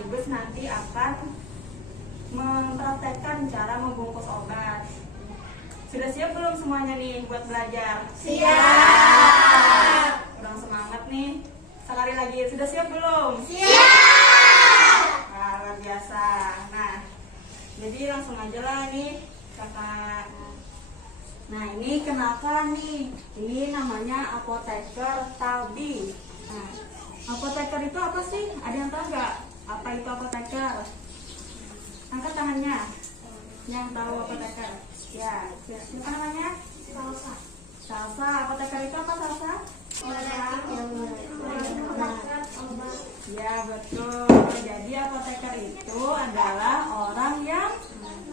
sekaligus nanti akan mempraktekkan cara membungkus obat. Sudah siap belum semuanya nih buat belajar? Siap. Kurang semangat nih. Sekali lagi, sudah siap belum? Siap. Nah, luar biasa. Nah, jadi langsung aja lah nih kakak. Nah, ini kenalkan nih. Ini namanya apoteker Tabi. Nah, apoteker itu apa sih? Ada yang tahu nggak? Apa itu apoteker? Angkat tangannya. Yang tahu apoteker? Ya, siapa namanya? Salsa. Salsa. Apoteker itu apa, Salsa? Orang yang mengumpulkan obat. Ya, betul. Jadi apoteker itu adalah orang yang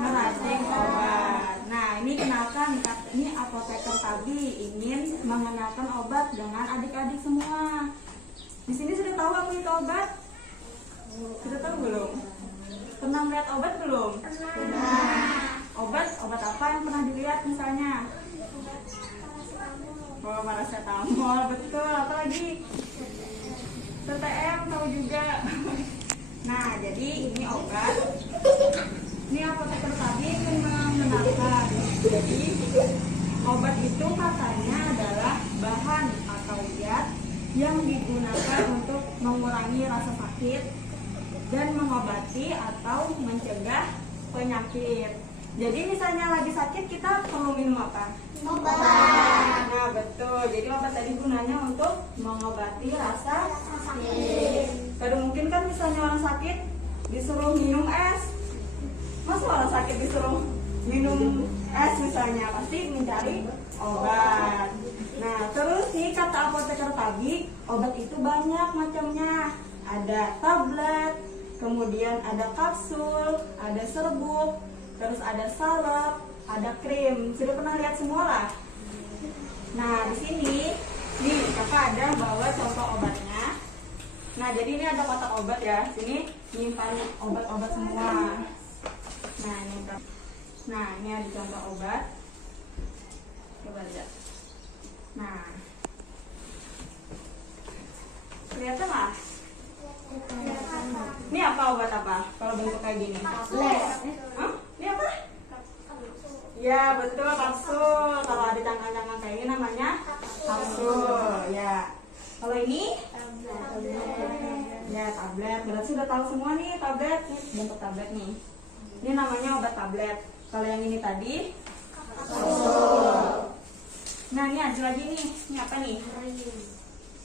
meracik obat. Nah, ini kenalkan, ini apoteker Tabi ingin mengenalkan obat dengan adik-adik semua. Di sini sudah tahu apa itu obat? Sudah tahu belum? Pernah melihat obat belum? Obat apa yang pernah dilihat misalnya? Oh, paracetamol, betul. Apa lagi? CTM tahu juga. Nah, jadi ini obat. Ini apoteker tadi ingin mengenalkan. Jadi obat itu katanya adalah bahan atau zat yang digunakan untuk mengurangi rasa sakit dan mengobati atau mencegah penyakit. Jadi misalnya lagi sakit kita perlu minum apa? Obat. Nah, betul. Jadi obat tadi gunanya untuk mengobati rasa sakit. Kadang mungkin kan misalnya orang sakit disuruh minum es. Masa orang sakit disuruh minum es misalnya, pasti mencari obat. Nah, terus nih kata apoteker Tabi, obat itu banyak macamnya. Ada tablet, kemudian ada kapsul, ada serbuk, terus ada salep, ada krim. Sudah pernah lihat semua lah. Nah, di sini nih kakak ada bawa contoh obatnya. Nah, jadi ini ada kotak obat ya. Sini nyimpan obat-obat semua. Nah, ini ada contoh obat. Coba lihat. Nah, kelihatan lah. Ini apa obat apa? Kalau bentuk kayak gini? Tablet. Hah? Ini apa? Ya, betul, kapsul. Kalau ada cangkang-cangkang kayak ini namanya kapsul. Ya. Kalau ini? Ya, tablet. Berarti sudah tahu semua nih tablet. Ini bentuk tablet nih. Ini namanya obat tablet. Kalau yang ini tadi kapsul. Nah, ini ada lagi nih. Ini apa nih?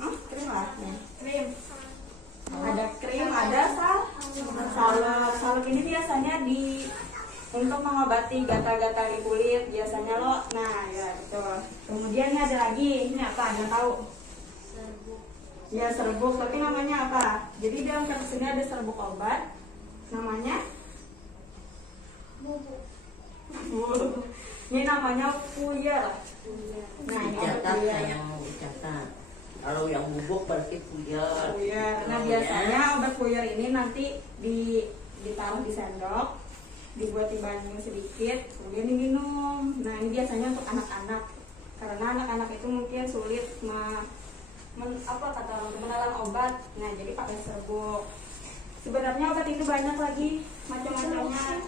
Hah? Krim lah. Nih. Krim. Ada krim, ada salep. Salep ini biasanya untuk mengobati gatal-gatal di kulit biasanya lo. Nah, ya betul. Kemudian ini ada lagi. Ini apa? Ada yang tahu? Ya, serbuk. Tapi namanya apa? Jadi dalam kertas ini ada serbuk obat. Namanya ini namanya puyer. Nah, ini Dicatat puyer. yang mau dicatat. Kalau yang bubuk berarti puyer. Puyer. Nah, biasanya obat puyer ini nanti ditaruh di sendok, dibuat banyu sedikit, kemudian diminum. Nah, ini biasanya untuk anak-anak, karena anak-anak itu mungkin sulit menelan obat. Nah, jadi pakai serbuk. Sebenarnya obat itu banyak lagi macam-macamnya.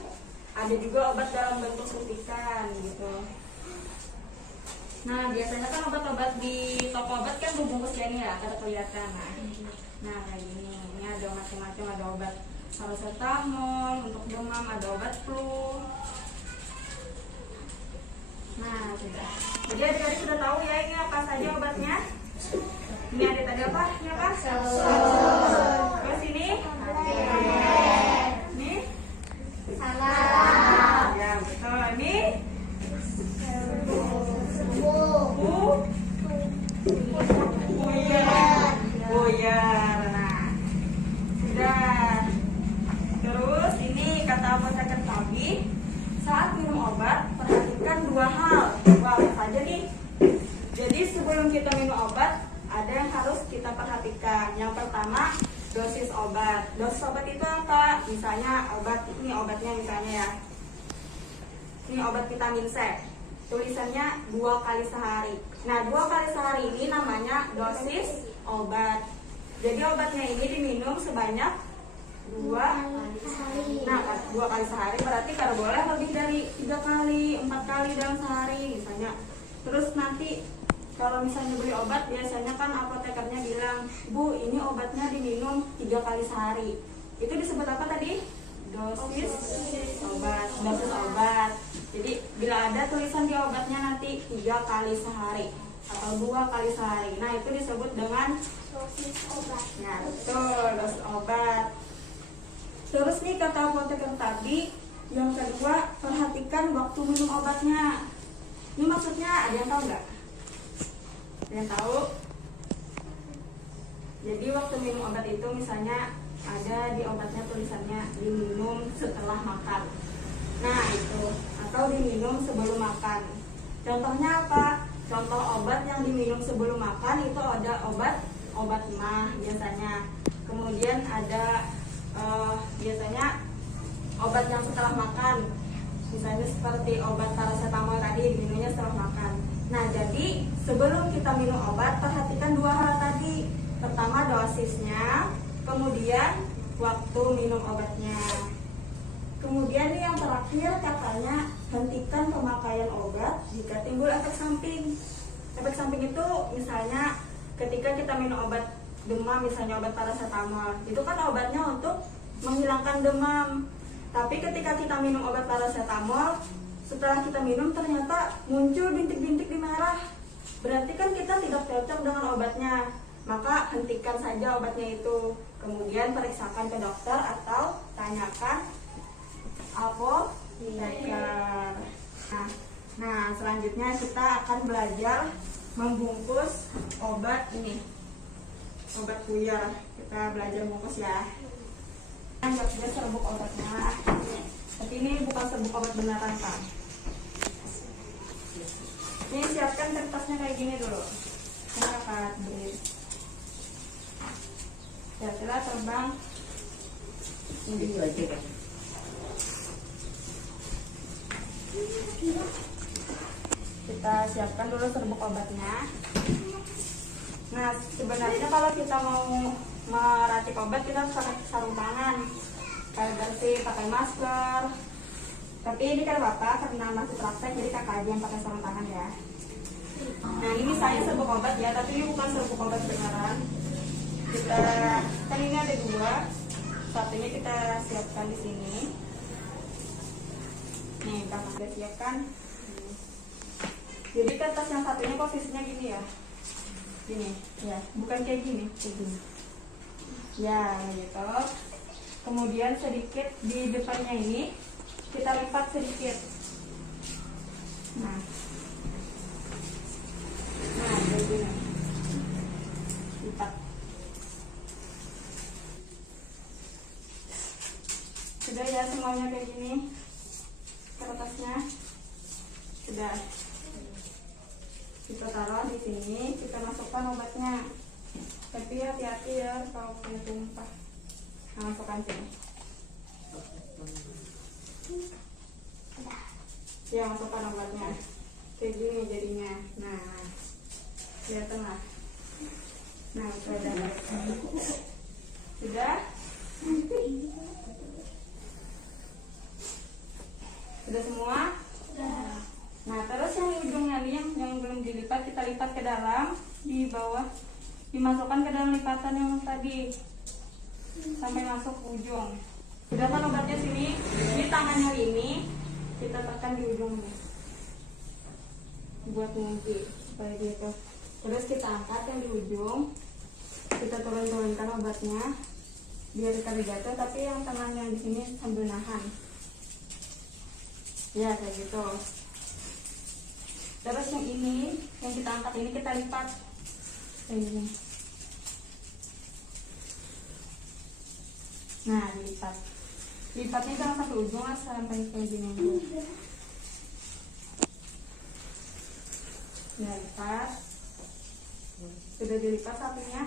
Ada juga obat dalam bentuk suntikan gitu. Nah, biasanya kan obat-obat di toko obat kan berbungkus kayak ini ya, kada kelihatan. Nah, kayak gini. Ini ada macam-macam, ada obat paracetamol untuk demam, ada obat flu. Nah, sudah. Jadi adik-adik sudah tahu ya ini apa saja obatnya? Ini ada tadi apa? Ini apa? Terus ini? Ini? Salep. Ya, betul. Ini? Puyer. Nah, sudah. Terus ini kata apoteker Tabi, saat minum obat perhatikan dua hal. Apa saja nih? Jadi sebelum kita minum obat ada yang harus kita perhatikan. Yang pertama, dosis obat. Dosis obat itu apa? Misalnya obat ini obatnya misalnya ya. Ini obat vitamin C. Tulisannya 2 kali sehari. Nah, 2 kali sehari ini namanya dosis obat. Jadi obatnya ini diminum sebanyak 2. Nah, 2 kali sehari berarti kalau boleh lebih dari 3 kali, 4 kali dalam sehari misalnya. Terus nanti kalau misalnya beli obat, biasanya kan apotekernya bilang, Bu, ini obatnya diminum 3 kali sehari. Itu disebut apa tadi? Dosis obat, dosis obat. Jadi bila ada tulisan di obatnya nanti 3 kali sehari atau 2 kali sehari, nah itu disebut dengan dosis obat. nah betul, dosis obat. Terus nih kata apoteker tadi, yang kedua, perhatikan waktu minum obatnya. Ini maksudnya ada yang tahu nggak? Ada yang tahu? Jadi waktu minum obat itu misalnya ada di obatnya tulisannya diminum setelah makan. Nah itu, atau diminum sebelum makan. Contohnya apa? Contoh obat yang diminum sebelum makan itu ada obat mah biasanya. Kemudian ada biasanya obat yang setelah makan. Misalnya seperti obat paracetamol tadi diminumnya setelah makan. Nah jadi sebelum kita minum obat, perhatikan 2 hal tadi. Pertama dosisnya, kemudian waktu minum obatnya. Kemudian nih yang terakhir katanya hentikan pemakaian obat jika timbul efek samping. Efek samping itu misalnya ketika kita minum obat demam, misalnya obat paracetamol, itu kan obatnya untuk menghilangkan demam. Tapi ketika kita minum obat paracetamol, setelah kita minum ternyata muncul bintik-bintik di merah. Berarti kan kita tidak cocok dengan obatnya. Maka hentikan saja obatnya itu. Kemudian periksakan ke dokter atau tanyakan apoteker. Nah, selanjutnya kita akan belajar membungkus obat ini. Obat buyar. Kita belajar bungkus ya. Anggap saja serbuk obatnya. Tapi ini bukan serbuk obat beneran kan. Ini siapkan kertasnya kayak gini dulu. Kita akan beri. Ya, setelah terbang. Ini aja kan. Kita siapkan dulu serbuk obatnya. Nah, sebenarnya kalau kita mau meracik obat, kita harus pakai sarung tangan, kayak bersih, pakai masker. Tapi ini kan Bapak karena masih praktek, jadi kakak aja yang pakai sarung tangan ya. Nah, ini saya serbuk obat ya, tapi ini bukan serbuk obat beneran. Kita kan ini ada 2, satunya kita siapkan di sini. Nih, kakak sudah siapkan. Jadi kertas yang satunya posisinya gini ya, gini ya, bukan kayak gini, ya gitu. Kemudian sedikit di depannya ini kita lipat sedikit. Nah kayak gini, lipat. Sudah ya semuanya kayak gini kertasnya. Sudah. Kita taruh di sini, kita masukkan obatnya. Tapi hati-hati ya kalau punya tumpah. Nah, masukkan sini. Ya, masukkan obatnya. Kayak gini jadinya. Nah, kelihatan lah. Nah, sudah. Sudah? Sudah semua? Nah, terus yang ujungnya nih yang belum dilipat, kita lipat ke dalam, di bawah dimasukkan ke dalam lipatan yang tadi sampai masuk ke ujung. Sudah kan obatnya sini, ini tangannya ini kita tekan di ujungnya buat ngunci supaya gitu. Terus kita angkat yang di ujung, kita turun-turunkan obatnya biar kita jatuh, tapi yang tangan yang di sini sambil nahan. Ya kayak gitu. Terus yang ini, yang kita angkat ini kita lipat kayak gini. Nah, dilipat. Lipatnya jangan satu ujung lah, sampai kayak gini aja. Ya, lipat. Sudah dilipat satunya.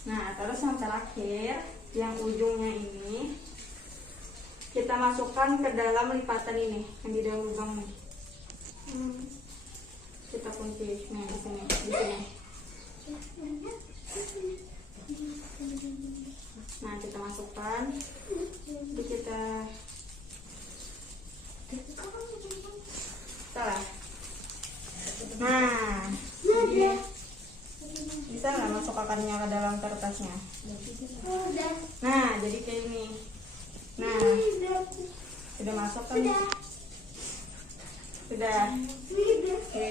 Nah, terus yang terakhir, yang ujungnya ini kita masukkan ke dalam lipatan ini yang di dalam lubang nih. Kita kunci nih di sini, di sini. Nah, kita masukkan. Jadi kita salah. Nah, jadi bisa nggak masukkannya ke dalam kertasnya? Nah, jadi kayak ini. Nah, sudah masuk kan? Sudah. Oke.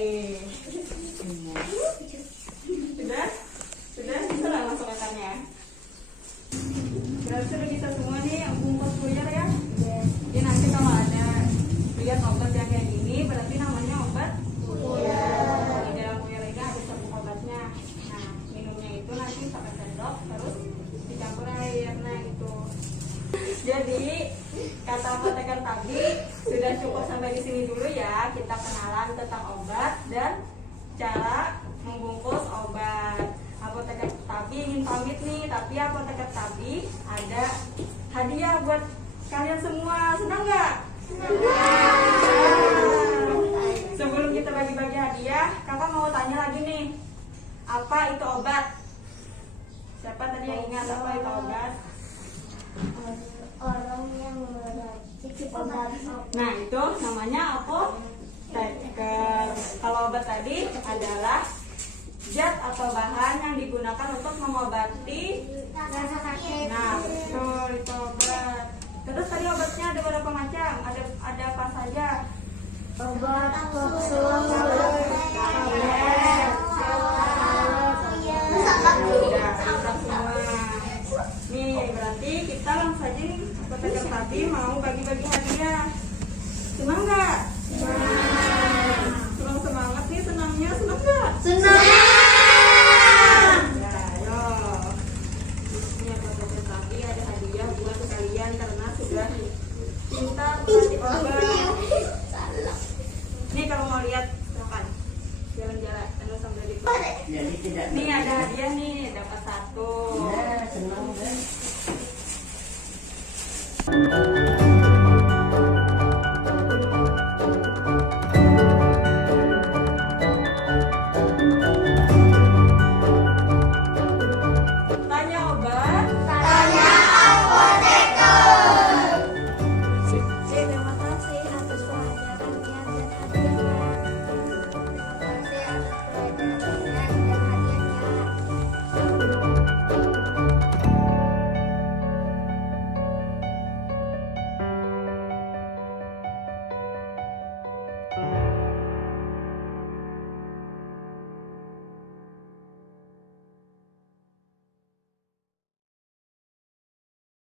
Sudah? Sudah bisa nggak masukkannya? Berarti sudah bisa semua nih bungkus kuyar ya? Jadi nanti kalau ada lihat obat yang kayak gini, berarti namanya obat kuyar. Di dalam kuyar ini ada sabuk obatnya. Nah, minumnya itu nanti pakai sendok, terus dicampur air. Nah, itu. Jadi kata apoteker tadi sudah cukup sampai di sini dulu ya. Kita kenalan tentang obat dan cara membungkus obat. Apoteker Tabi ingin pamit nih, tapi apoteker Tabi ada hadiah buat kalian semua. Senang nggak? Sebelum kita bagi-bagi hadiah, kakak mau tanya lagi nih, apa itu obat? Siapa tadi yang ingat apa itu obat? Orang yang meracik obat. Nah, itu namanya apoteker. Kalau obat tadi adalah zat atau bahan yang digunakan untuk mengobati Rasa sakit. Nah, betul itu obat. Terus tadi obatnya ada berapa macam? Ada apa saja? Obat kapsul. Sudah, kita semua. Nih, berarti kita langsung saja nih apoteker tadi mau bagi-bagi hadiah. Senang nggak? Senang semangat nih, senangnya senang nggak? Senang. Ya, ayo. Ini apoteker tadi ada hadiah buat kalian karena sudah pintar kasih obat. Nih kalau mau lihat, silakan jalan-jalan terus sambil di. Jadi tidak. Nih ada hadiah nih, dapat satu. Ya, senang kan?